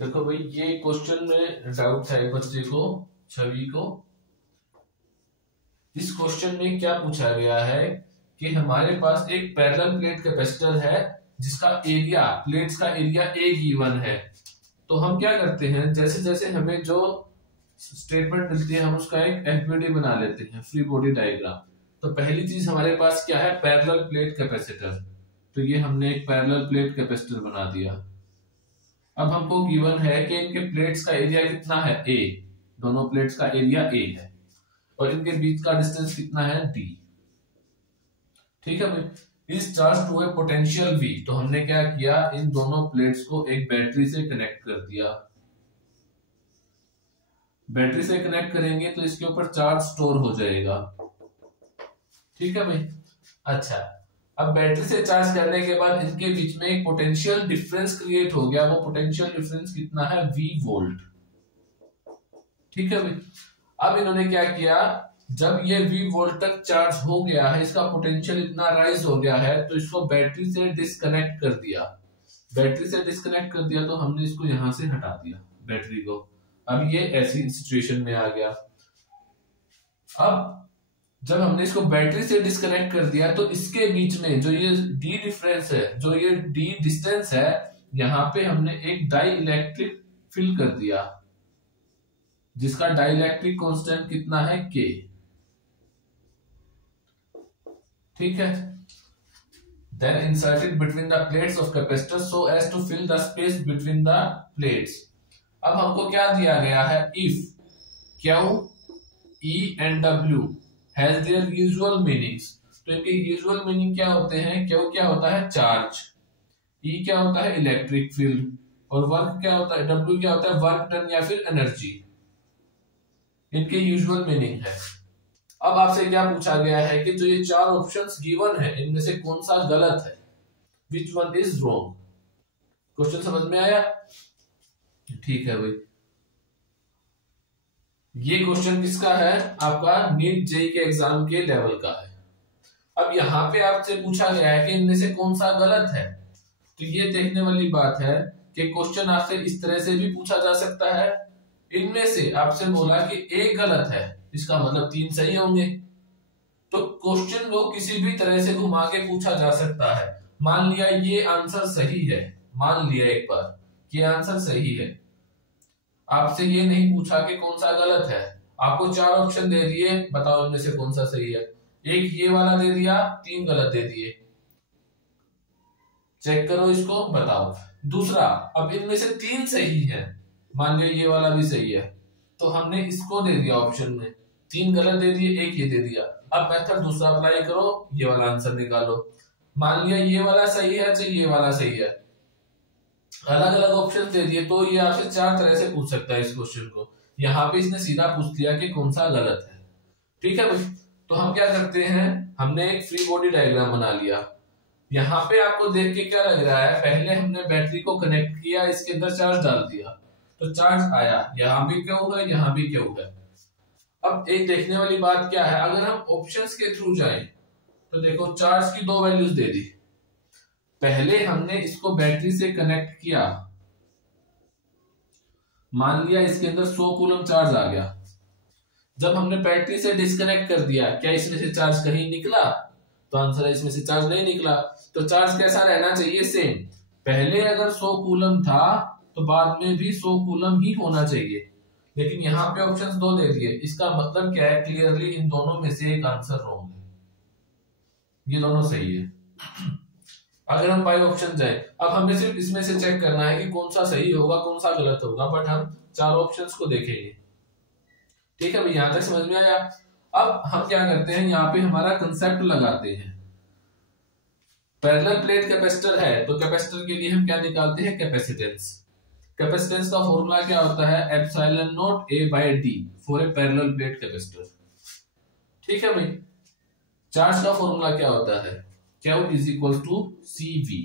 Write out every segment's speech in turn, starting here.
देखो भाई, ये क्वेश्चन में डाउट था एक बच्चे को, छवि को। इस क्वेश्चन में क्या पूछा गया है कि हमारे पास एक पैरेलल प्लेट कैपेसिटर है जिसका एरिया, प्लेट्स का एरिया ए गिवन है। तो हम क्या करते हैं, जैसे जैसे हमें जो स्टेटमेंट मिलती है हम उसका एक एफबीडी बना लेते हैं, फ्री बॉडी डायग्राम। तो पहली चीज हमारे पास क्या है, पैरेलल प्लेट कैपेसिटर। तो ये हमने एक पैरेलल प्लेट कैपेसिटर बना दिया। अब हमको गिवन है कि इनके प्लेट्स का एरिया कितना है, ए। दोनों प्लेट्स का एरिया ए है और इनके बीच का डिस्टेंस कितना है, डी। ठीक है भाई। इस charge to a potential V। तो हमने क्या किया, इन दोनों प्लेट्स को एक बैटरी से कनेक्ट कर दिया। बैटरी से कनेक्ट करेंगे तो इसके ऊपर चार्ज स्टोर हो जाएगा। ठीक है भाई। अच्छा, अब बैटरी से चार्ज करने के बाद इनके बीच में एक पोटेंशियल डिफरेंस क्रिएट हो गया। वो पोटेंशियल डिफरेंस कितना है, V वोल्ट। ठीक है भाई। अब इन्होंने क्या किया, जब ये V वोल्ट तक चार्ज हो गया है, इसका पोटेंशियल इतना राइज हो गया है, तो इसको बैटरी से डिस्कनेक्ट कर दिया। बैटरी से डिस्कनेक्ट कर दिया तो हमने इसको यहां से हटा दिया, बैटरी को। अब ये ऐसी सिचुएशन में आ गया। अब जब हमने इसको बैटरी से डिस्कनेक्ट कर दिया तो इसके बीच में जो ये डी डिफरेंस है, जो ये डी डिस्टेंस है, यहां पे हमने एक डाई इलेक्ट्रिक फिल कर दिया जिसका डाई इलेक्ट्रिक कॉन्स्टेंट कितना है, के। ठीक है। Then inserted between the plates of capacitor so as to fill the space between the plates। अब हमको क्या दिया गया है, if Q, E and W has their usual meanings। तो इनके यूजुअल मीनिंग क्या होते हैं, Q क्या होता है, चार्ज, E क्या होता है, इलेक्ट्रिक फील्ड, और वर्क क्या होता है, W क्या होता है, वर्क डन या फिर एनर्जी। इनके यूजुअल मीनिंग है। अब आपसे क्या पूछा गया है कि जो ये चार ऑप्शंस गिवन है इनमें से कौन सा गलत है, which one is wrong. Question समझ में आया? ठीक है भाई। ये क्वेश्चन किसका है, आपका नीट जेईई के एग्जाम के लेवल का है। अब यहां पे आपसे पूछा गया है कि इनमें से कौन सा गलत है। तो ये देखने वाली बात है कि क्वेश्चन आपसे इस तरह से भी पूछा जा सकता है। इनमें से आपसे बोला कि एक गलत है, इसका मतलब 3 सही होंगे। तो क्वेश्चन को किसी भी तरह से घुमा के पूछा जा सकता है। मान लिया ये आंसर सही है, मान लिया एक बार ये आंसर सही है, आपसे ये नहीं पूछा कि कौन सा गलत है। आपको 4 ऑप्शन दे दिए, बताओ इनमें से कौन सा सही है। एक ये वाला दे दिया, 3 गलत दे दिए, चेक करो इसको, बताओ। दूसरा, अब इनमें से 3 सही है, मान लिया ये वाला भी सही है, तो हमने इसको दे दिया ऑप्शन में, 3 गलत दे दिए, एक ये दे दिया। अब मेथड दूसरा अप्लाई करो, ये वाला आंसर निकालो। मान लिया ये वाला सही है, चाहे ये वाला सही है, अलग अलग ऑप्शन दे दिए, तो ये आपसे 4 तरह से पूछ सकता है इस क्वेश्चन को। यहाँ पे इसने सीधा पूछ लिया कि कौन सा गलत है। ठीक है भाई। तो हम क्या करते हैं, हमने एक फ्री बॉडी डायग्राम बना लिया। यहाँ पे आपको देख के क्या लग रहा है, पहले हमने बैटरी को कनेक्ट किया, इसके अंदर चार्ज डाल दिया तो चार्ज आया, यहां भी क्यों है, यहां भी क्यों है। अब एक देखने वाली बात क्या है, अगर हम ऑप्शंस के थ्रू जाएं तो देखो चार्ज की 2 वैल्यूज दे दी। पहले हमने इसको बैटरी से कनेक्ट किया, मान लिया इसके अंदर 100 कूलम चार्ज आ गया। जब हमने बैटरी से डिस्कनेक्ट कर दिया, क्या इसमें से चार्ज कहीं निकला, तो आंसर है इसमें से चार्ज नहीं निकला। तो चार्ज कैसा रहना चाहिए, सेम। पहले अगर 100 कूलम था तो बाद में भी 100 कूलम ही होना चाहिए, लेकिन यहाँ पे ऑप्शंस 2 दे दिए। इसका मतलब क्या है, क्लियरली इन दोनों में से एक आंसर रॉन्ग है, ये दोनों सही है। अगर हम बाय ऑप्शन जाए, अब हमें सिर्फ इसमें से चेक करना है कि कौन सा सही होगा कौन सा गलत होगा, बट हम 4 ऑप्शंस को देखेंगे। ठीक है भाई, यहां तक समझ में आया। अब हम क्या करते हैं, यहाँ पे हमारा कंसेप्ट लगाते हैं। पैरेलल प्लेट कैपेसिटर है तो कैपेसिटर के लिए हम क्या निकालते हैं, कैपेसिटेंस। कैपेसिटेंस का फॉर्मूला क्या होता है, epsilon naught A by D for a parallel plate capacitor. ठीक है भाई। चार्ज का फॉर्मूला क्या होता है, Q is equal to CV।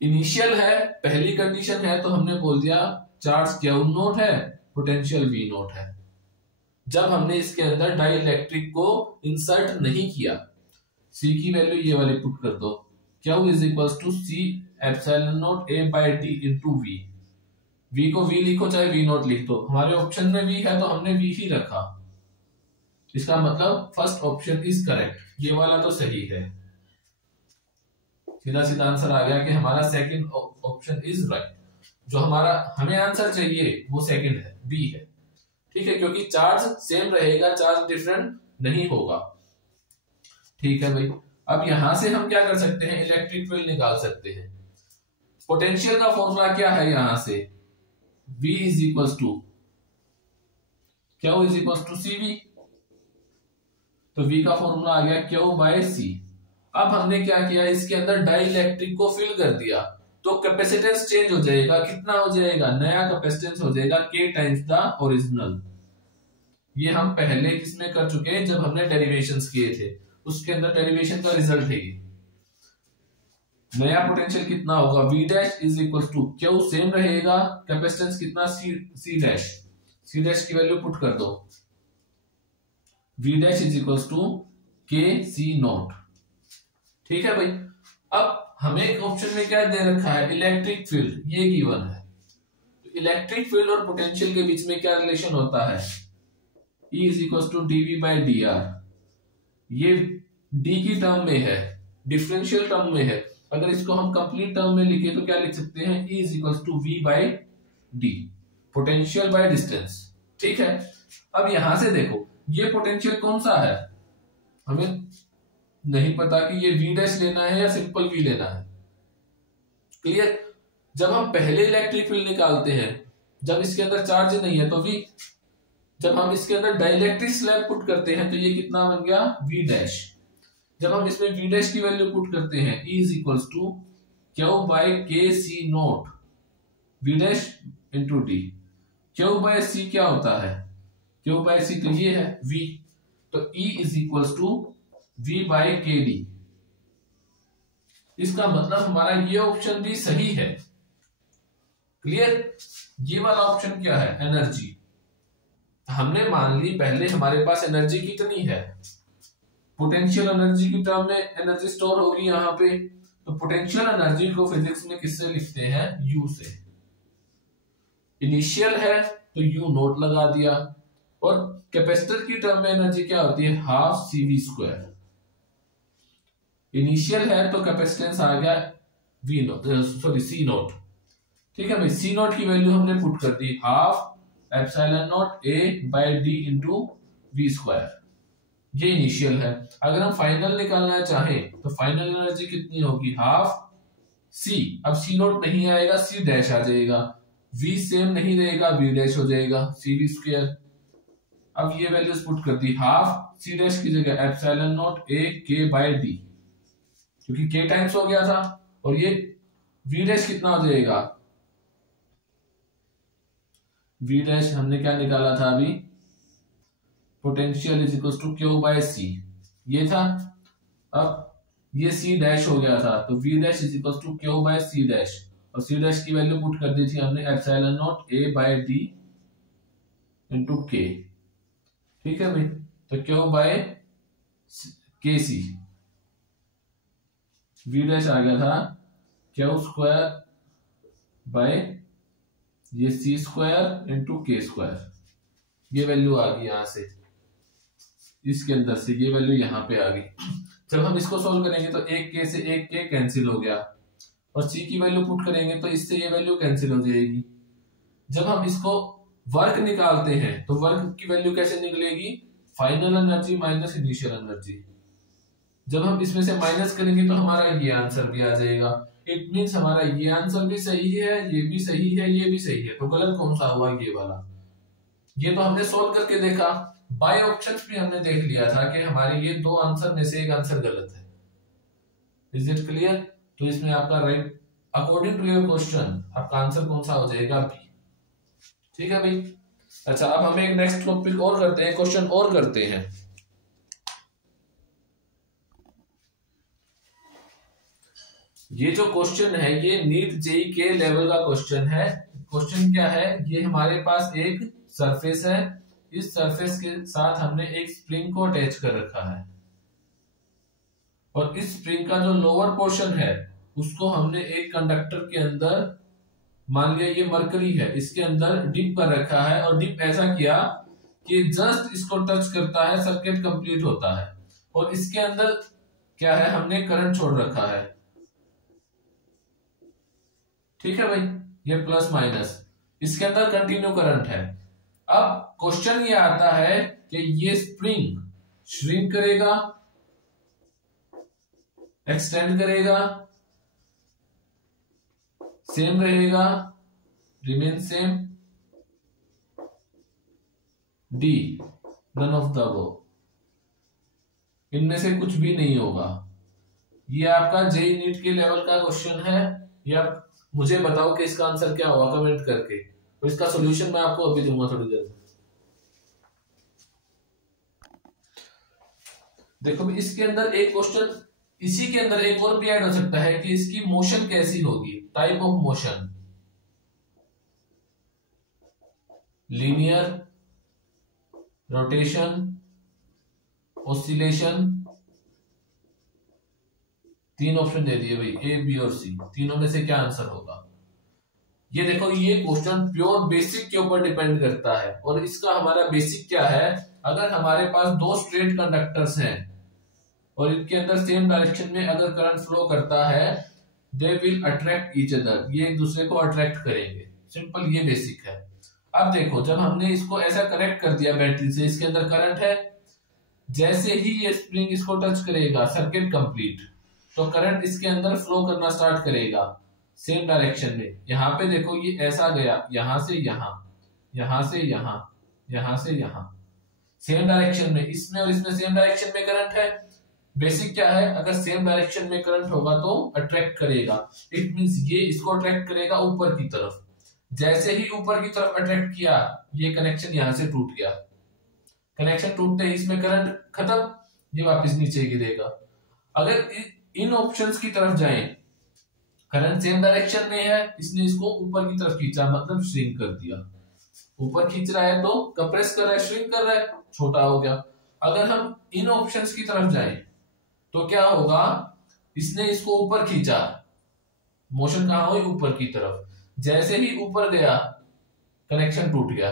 Initial है, पहली कंडीशन है, तो हमने बोल दिया चार्ज Q नोट है, पोटेंशियल V नोट है। जब हमने इसके अंदर डाई इलेक्ट्रिक को इंसर्ट नहीं किया, C की वैल्यू ये वाली पुट कर दो, Q is equal to C epsilon naught A by D into V. V को वी लिखो चाहे वी नॉट लिख दो, हमारे ऑप्शन में वी है तो हमने वी ही रखा। इसका मतलब फर्स्ट ऑप्शन इज करेक्ट, ये वाला तो सही है। सीधा सीधा आंसर आ गया कि हमारा सेकंड ऑप्शन इज राइट। जो हमारा हमें आंसर चाहिए वो सेकंड है, बी है। ठीक है, क्योंकि चार्ज सेम रहेगा, चार्ज डिफरेंट नहीं होगा। ठीक है भाई, अब यहां से हम क्या कर सकते हैं, इलेक्ट्रिक फील्ड निकाल सकते हैं। पोटेंशियल का फॉर्मूला क्या है, यहां से V is equal to Q is equal to C V. तो V का फॉर्मूला आ गया क्यू बाय सी। अब हमने क्या किया, इसके अंदर डाइलेक्ट्रिक को फिल कर दिया तो कैपेसिटेंस चेंज हो जाएगा। कितना हो जाएगा, नया कैपेसिटेंस हो जाएगा K टाइम्स द ओरिजिनल। ये हम पहले किसमें कर चुके हैं, जब हमने डेरिवेशंस किए थे, उसके अंदर डेरिवेशन का रिजल्ट है ये। नया पोटेंशियल कितना होगा, V dash is equal to Q same रहेगा, कैपेसिटेंस कितना C डैश, C डैश की वैल्यू पुट कर दो, V dash is equal to K C नॉट। ठीक है भाई, अब हमें ऑप्शन में क्या दे रखा है, इलेक्ट्रिक फील्ड, ये गिवन है। तो इलेक्ट्रिक फील्ड और पोटेंशियल के बीच में क्या रिलेशन होता है, E is equal to dV by dr। ये D की टर्म में है, डिफरेंशियल टर्म में है। अगर इसको हम कंप्लीट टर्म में लिखे तो क्या लिख सकते हैं, E is equal to V by D, potential by distance. ठीक है, अब यहां से देखो ये पोटेंशियल कौन सा है, हमें नहीं पता कि ये V डैश लेना है या सिंपल V लेना है। क्लियर, जब हम पहले इलेक्ट्रिक फील्ड निकालते हैं, जब इसके अंदर चार्ज नहीं है तो V, जब हम इसके अंदर डाइलेक्ट्रिक स्लैब पुट करते हैं तो ये कितना बन गया, V डैश। जब हम इसमें V डैश की वैल्यू पुट करते हैं, E is equal to Q by K C naught, V dash into D. Q by C क्या होता है, क्यू बाय सी तो ये है V, तो E is equal to V by K D. इसका मतलब हमारा ये ऑप्शन भी सही है। क्लियर, ये वाला ऑप्शन क्या है, एनर्जी। हमने मान ली पहले हमारे पास एनर्जी कितनी है, पोटेंशियल एनर्जी की टर्म में एनर्जी स्टोर होगी यहां पे। तो पोटेंशियल एनर्जी को फिजिक्स में किससे लिखते हैं, U से। इनिशियल है तो U नोट लगा दिया, और कैपेसिटर की टर्म में एनर्जी क्या होती है, हाफ CV स्क्वायर। इनिशियल है तो कैपेसिटेंस आ गया V naught, sorry C naught. ठीक है भाई, C नोट की वैल्यू हमने पुट कर दी, half epsilon naught A by D into V square. ये इनिशियल है। अगर हम फाइनल निकालना चाहें तो फाइनल एनर्जी कितनी होगी, हाफ C। अब C नोट नहीं आएगा, C डैश आ जाएगा, V सेम नहीं रहेगा, V डैश हो जाएगा CV स्क्वायर। अब ये वैल्यूज पुट कर दी, हाफ C डैश की जगह epsilon naught A K by D, क्योंकि K टाइम्स हो गया था, और ये V डैश कितना हो जाएगा, V डैश हमने क्या निकाला था अभी, potential is equal to Q by C, ये था। अब ये C डैश हो गया था, तो V dash is equal to Q by C dash, और C डैश की वैल्यू पुट कर दी थी हमने epsilon naught A by D into K। ठीक है भाई, तो Q by K C, V dash आ गया था क्यू स्क्वायर बाय ये C square into K square. ये वैल्यू आ गई यहां से, इसके अंदर से ये वैल्यू यहां पे आ गई। जब हम इसको सोल्व करेंगे तो एक K से एक K कैंसिल हो गया, और C की वैल्यू पुट करेंगे तो इससे ये वैल्यू कैंसिल हो जाएगी। जब हम इसको वर्क निकालते हैं तो वर्क की वैल्यू कैसे निकलेगी, final energy minus initial energy. जब हम इसमें से माइनस करेंगे तो हमारा ये आंसर भी आ जाएगा। इट मीन्स हमारा ये आंसर भी सही है, ये भी सही है, ये भी सही है। तो गलत कौन सा हुआ, ये वाला। ये तो हमने सोल्व करके देखा, बाय ऑप्शंस भी हमने देख लिया था कि हमारे ये दो आंसर में से एक आंसर गलत है। Is it clear? तो इसमें आपका right according to your question आपका आंसर कौन सा हो जाएगा, बी। ठीक है भाई। अच्छा, अब हमें एक नेक्स्ट टॉपिक और करते हैं, क्वेश्चन और करते हैं। ये जो क्वेश्चन है ये नीट जेई के लेवल का क्वेश्चन है। क्वेश्चन क्या है, ये हमारे पास एक सरफेस है, इस सरफेस के साथ हमने एक स्प्रिंग को अटैच कर रखा है। और इस स्प्रिंग का जो लोअर पोर्शन है उसको हमने एक कंडक्टर के अंदर, मान लिया ये मरकरी है, इसके अंदर डिप कर रखा है और डिप ऐसा किया कि जस्ट इसको टच करता है, सर्किट कंप्लीट होता है। और इसके अंदर क्या है, हमने करंट छोड़ रखा है। ठीक है भाई, ये प्लस माइनस, इसके अंदर कंटिन्यू करंट है। अब क्वेश्चन ये आता है कि ये स्प्रिंग श्रिंक करेगा, एक्सटेंड करेगा, सेम रहेगा, remain same, D none of the above, इनमें से कुछ भी नहीं होगा। ये आपका जेईई नीट के लेवल का क्वेश्चन है। या मुझे बताओ कि इसका आंसर क्या होगा कमेंट करके, और इसका सॉल्यूशन मैं आपको अभी दूंगा थोड़ी देर में। देखो भी इसके अंदर एक क्वेश्चन, इसी के अंदर एक और भी ऐड हो सकता है कि इसकी मोशन कैसी होगी, type of motion, linear, rotation, oscillation. तीन ऑप्शन दे दिए भाई, ए बी और सी, तीनों में से क्या आंसर होगा। ये देखो, ये क्वेश्चन प्योर बेसिक के ऊपर डिपेंड करता है। और इसका हमारा बेसिक क्या है, अगर हमारे पास दो स्ट्रेट कंडक्टर्स हैं और इनके अंदर सेम डायरेक्शन में अगर करंट फ्लो करता है, they will attract each other, ये एक दूसरे को अट्रैक्ट करेंगे। सिंपल, ये बेसिक है। अब देखो, जब हमने इसको ऐसा कनेक्ट कर दिया बैटरी से, इसके अंदर करंट है, जैसे ही ये स्प्रिंग इसको टच करेगा, सर्किट कंप्लीट, तो करंट इसके अंदर फ्लो करना स्टार्ट करेगा सेम डायरेक्शन में। यहां पे देखो, ये ऐसा गया, यहां से यहां, यहां से यहां, यहां से यहां, सेम डायरेक्शन में, इसमें और इसमें सेम डायरेक्शन में करंट है। बेसिक क्या है, अगर सेम डायरेक्शन में करंट होगा तो अट्रैक्ट करेगा। इट मींस ये इसको अट्रैक्ट करेगा ऊपर की तरफ। जैसे ही ऊपर की तरफ अट्रैक्ट किया, ये कनेक्शन यहां से टूट गया। कनेक्शन टूटते ही इसमें करंट खत्म, ये वापस नीचे गिरेगा। अगर इन ऑप्शंस की तरफ जाएं, करंट सेम डायरेक्शन में है, इसने इसको ऊपर की तरफ खींचा, मतलब श्रिंक कर दिया। ऊपर खींच रहा है तो कंप्रेस कर रहा है, श्रिंक कर रहा है, छोटा हो गया। अगर हम इन ऑप्शंस की तरफ जाएं तो क्या होगा, इसने इसको ऊपर खींचा, मोशन कहां हुई, ऊपर की तरफ। जैसे ही ऊपर गया, कनेक्शन टूट गया,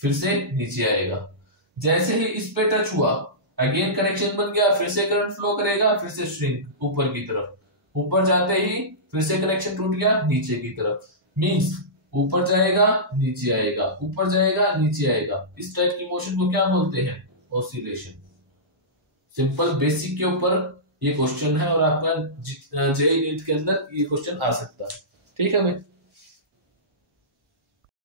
फिर से नीचे आएगा। जैसे ही इस पे टच हुआ, अगेन कनेक्शन बन गया, फिर से करंट फ्लो करेगा, फिर से श्रिंक ऊपर की तरफ। ऊपर जाते ही फिर से कनेक्शन टूट गया, नीचे की तरफ। मींस ऊपर जाएगा, नीचे आएगा, ऊपर जाएगा, नीचे आएगा। इस टाइप की मोशन को क्या बोलते हैं, ऑसिलेशन। सिंपल बेसिक के ऊपर ये क्वेश्चन है और आपका जेईई नीट के अंदर ये क्वेश्चन आ सकता है। ठीक है भाई।